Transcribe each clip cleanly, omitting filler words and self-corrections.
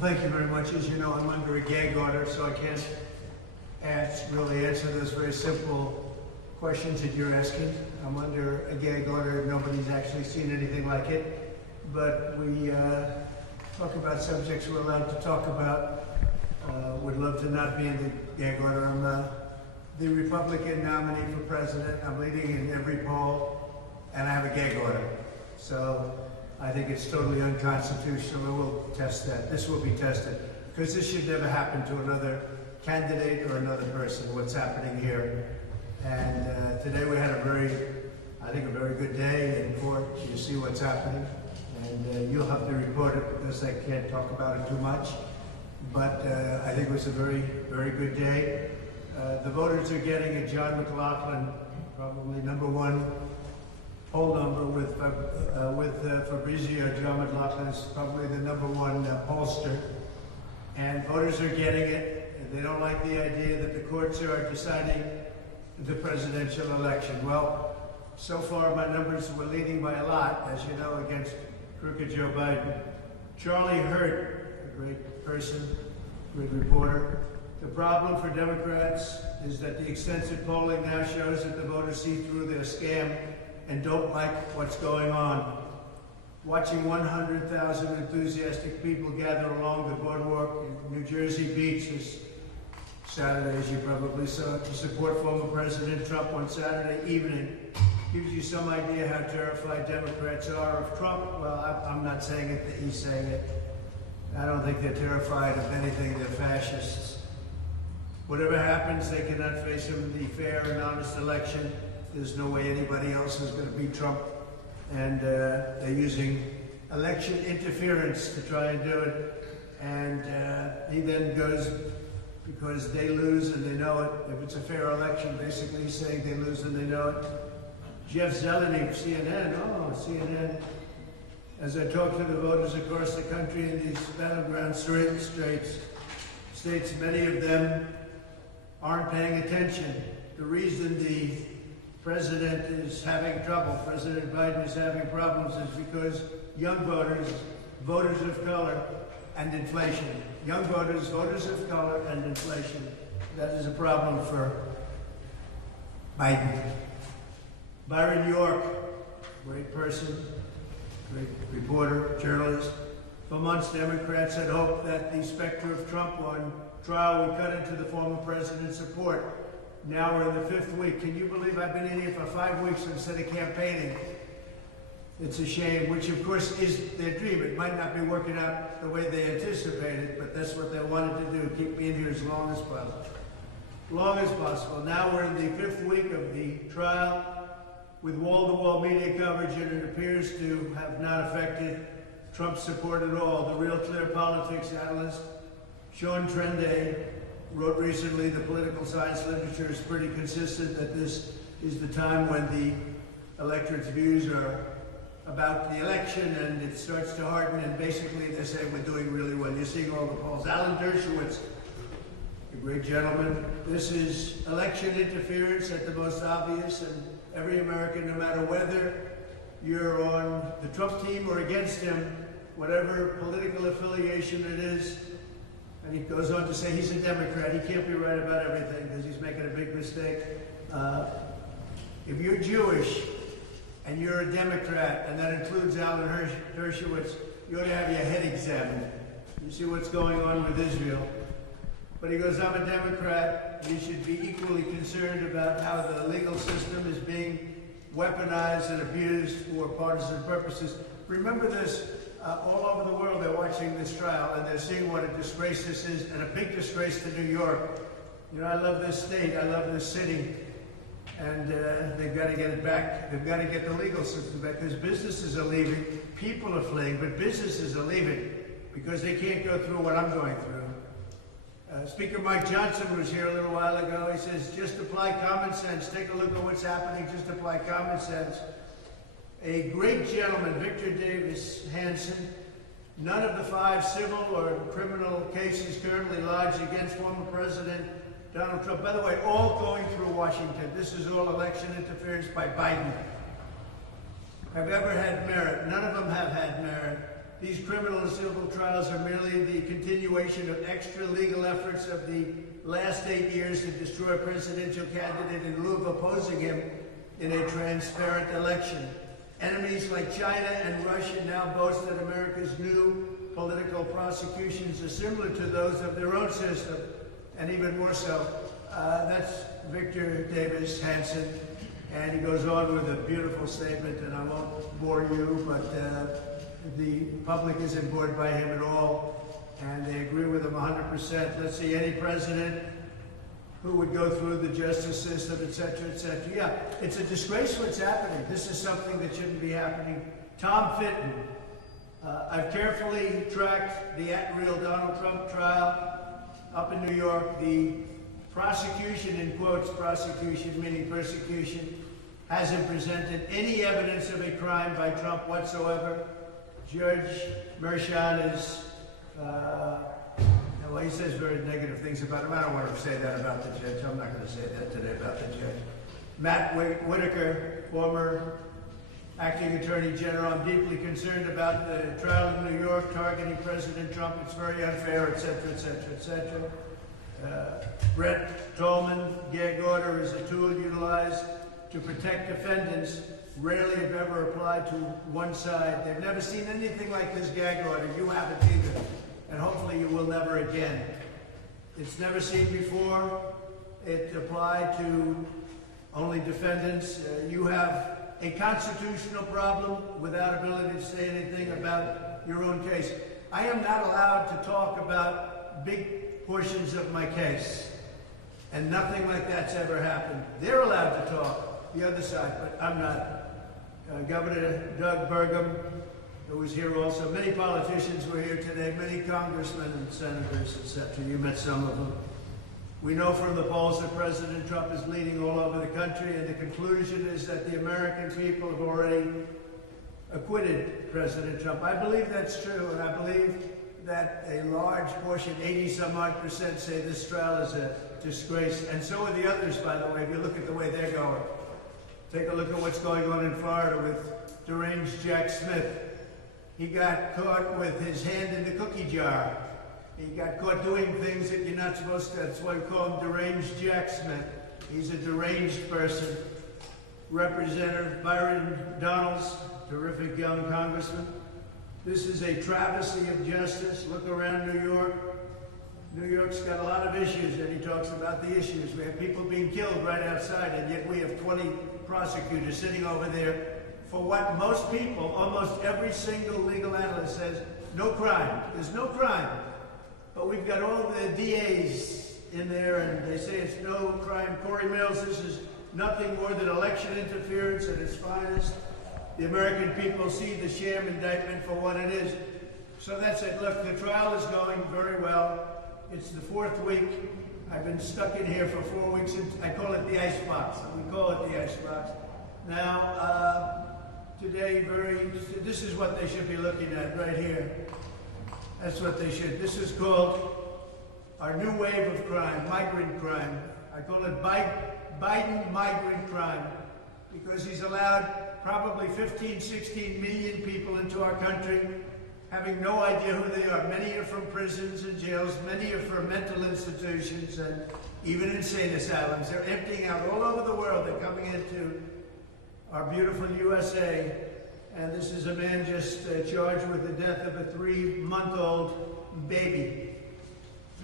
Thank you very much. As you know, I'm under a gag order, so I can't really answer those very simple questions that you're asking. I'm under a gag order. Nobody's actually seen anything like it. But we talk about subjects we're allowed to talk about. Would love to not be in the gag order. I'm the Republican nominee for president. I'm leading in every poll, and I have a gag order. So I think it's totally unconstitutional, and we'll test that. This will be tested, because this should never happen to another candidate or another person, what's happening here. And today we had a very good day in court. You see what's happening, and you'll have to report it because I can't talk about it too much. But I think it was a very, very good day. The voters are getting a John McLaughlin, probably #1 poll number with Fabrizio. John McLaughlin is probably the #1 pollster. And voters are getting it, and they don't like the idea that the courts are deciding the presidential election. Well, so far my numbers were leading by a lot, as you know, against crooked Joe Biden. Charlie Hurt, a great person, great reporter. The problem for Democrats is that the extensive polling now shows that the voters see through their scam and don't like what's going on. Watching 100,000 enthusiastic people gather along the boardwalk in New Jersey Beach this Saturday, as you probably saw, to support former President Trump on Saturday evening, gives you some idea how terrified Democrats are of Trump. Well, I'm not saying it, that he's saying it. I don't think they're terrified of anything. They're fascists. Whatever happens, they cannot face him in the fair and honest election. There's no way anybody else is going to beat Trump. And they're using election interference to try and do it. And he then goes, because they lose and they know it. If it's a fair election, basically he's saying they lose and they know it. Jeff Zeleny of CNN, as I talk to the voters across the country in these battleground states, many of them aren't paying attention. The reason the president is having trouble, President Biden is having problems, is because young voters, voters of color, and inflation. Young voters, voters of color, and inflation. That is a problem for Biden. Byron York, great person, great reporter, journalist. For months, Democrats had hoped that the specter of Trump on trial would cut into the former president's support. Now we're in the 5th week. Can you believe I've been in here for 5 weeks instead of campaigning? It's a shame, which of course is their dream. It might not be working out the way they anticipated, but that's what they wanted to do, keep me in here as long as possible. Long as possible. Now we're in the 5th week of the trial with wall-to-wall media coverage, and it appears to have not affected Trump's support at all. The Real Clear Politics analyst, Sean Trende, wrote recently, the political science literature is pretty consistent that this is the time when the electorate's views are about the election, and it starts to harden, and basically they say we're doing really well. You're seeing all the polls. Alan Dershowitz, a great gentleman. This is election interference at the most obvious, and every American, no matter whether you're on the Trump team or against him, whatever political affiliation it is, and he goes on to say he's a Democrat. He can't be right about everything because he's making a big mistake. If you're Jewish and you're a Democrat, and that includes Alan Dershowitz, you ought to have your head examined. You see what's going on with Israel. But he goes, I'm a Democrat. You should be equally concerned about how the legal system is being weaponized and abused for partisan purposes. Remember this. All over the world, they're watching this trial, and they're seeing what a disgrace this is, and a big disgrace to New York. You know, I love this state, I love this city, and they've got to get it back. They've got to get the legal system back, because businesses are leaving, people are fleeing, but businesses are leaving because they can't go through what I'm going through. Speaker Mike Johnson was here a little while ago. He says, just apply common sense. Take a look at what's happening, just apply common sense. A great gentleman, Victor Davis Hanson, none of the 5 civil or criminal cases currently lodged against former President Donald Trump, by the way, all going through Washington. This is all election interference by Biden. Have ever had merit. None of them have had merit. These criminal and civil trials are merely the continuation of extra legal efforts of the last 8 years to destroy a presidential candidate in lieu of opposing him in a transparent election. Enemies like China and Russia now boast that America's new political prosecutions are similar to those of their own system, and even more so. That's Victor Davis Hanson, and he goes on with a beautiful statement, and I won't bore you, but the public isn't bored by him at all, and they agree with him 100%. Let's see, any president who would go through the justice system, et cetera, et cetera. Yeah, it's a disgrace what's happening. This is something that shouldn't be happening. Tom Fitton. I've carefully tracked the at-real Donald Trump trial up in New York. The prosecution, in quotes, prosecution meaning persecution, hasn't presented any evidence of a crime by Trump whatsoever. Judge Merchan is, well, he says very negative things about him. I don't want to say that about the judge. I'm not going to say that today about the judge. Matt Whitaker, former acting attorney general, I'm deeply concerned about the trial in New York targeting President Trump. It's very unfair, et cetera, et cetera, et cetera. Brett Tolman, gag order is a tool utilized to protect defendants, rarely if ever applied to one side. They've never seen anything like this gag order. You haven't either, and hopefully you will never again. It's never seen before. It applied to only defendants. You have a constitutional problem without ability to say anything about your own case. I am not allowed to talk about big portions of my case, and nothing like that's ever happened. They're allowed to talk, the other side, but I'm not. Governor Doug Burgum, who was here also, many politicians were here today, many congressmen and senators, etc. You met some of them. We know from the polls that President Trump is leading all over the country, and the conclusion is that the American people have already acquitted President Trump. I believe that's true, and I believe that a large portion, 80-some-odd%, say this trial is a disgrace. And so are the others, by the way, if you look at the way they're going. Take a look at what's going on in Florida with deranged Jack Smith. He got caught with his hand in the cookie jar. He got caught doing things that you're not supposed to. That's why we call him deranged Jack Smith. He's a deranged person. Representative Byron Donalds, terrific young congressman. This is a travesty of justice. Look around New York. New York's got a lot of issues, and he talks about the issues. We have people being killed right outside, and yet we have 20 prosecutors sitting over there for what most people, almost every single legal analyst says, no crime. There's no crime. But we've got all the DAs in there, and they say it's no crime. Corey Mills, this is nothing more than election interference at its finest. The American people see the sham indictment for what it is. So that's it. Look, the trial is going very well. It's the 4th week. I've been stuck in here for 4 weeks. I call it the icebox. We call it the icebox. Now, today, this is what they should be looking at right here. That's what they should. This is called our new wave of crime, migrant crime. I call it Biden migrant crime, because he's allowed probably 15, 16 million people into our country, having no idea who they are. Many are from prisons and jails. Many are from mental institutions and even insane asylums. They're emptying out all over the world. They're coming into our beautiful USA. And this is a man just charged with the death of a 3-month-old baby.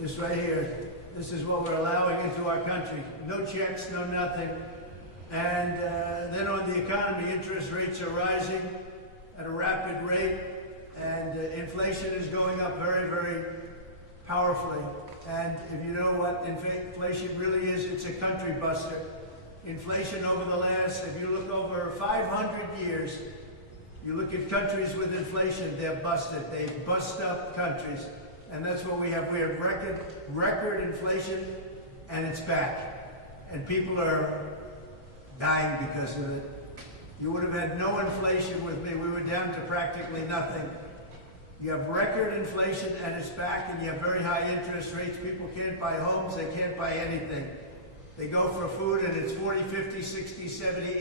This right here. This is what we're allowing into our country. No checks, no nothing. And then on the economy, interest rates are rising at a rapid rate. And inflation is going up very, very powerfully. And if you know what inflation really is, it's a country buster. Inflation over the last, if you look over 500 years, you look at countries with inflation, they're busted. They bust up countries. And that's what we have. We have record inflation, and it's back. And people are dying because of it. You would have had no inflation with me. We were down to practically nothing. You have record inflation, and it's back, and you have very high interest rates. People can't buy homes. They can't buy anything. They go for food, and it's 40, 50, 60, 70,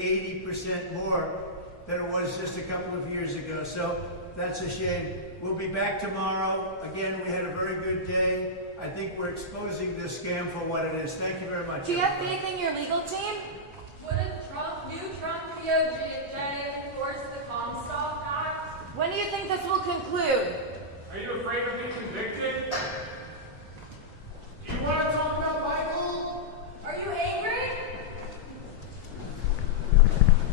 80% more than it was just a couple of years ago. So that's a shame. We'll be back tomorrow. Again, we had a very good day. I think we're exposing this scam for what it is. Thank you very much. Do you have faith in your legal team? Would a new Trump DOJ force the Comstock Act? When do you think this will conclude? Are you afraid of being convicted?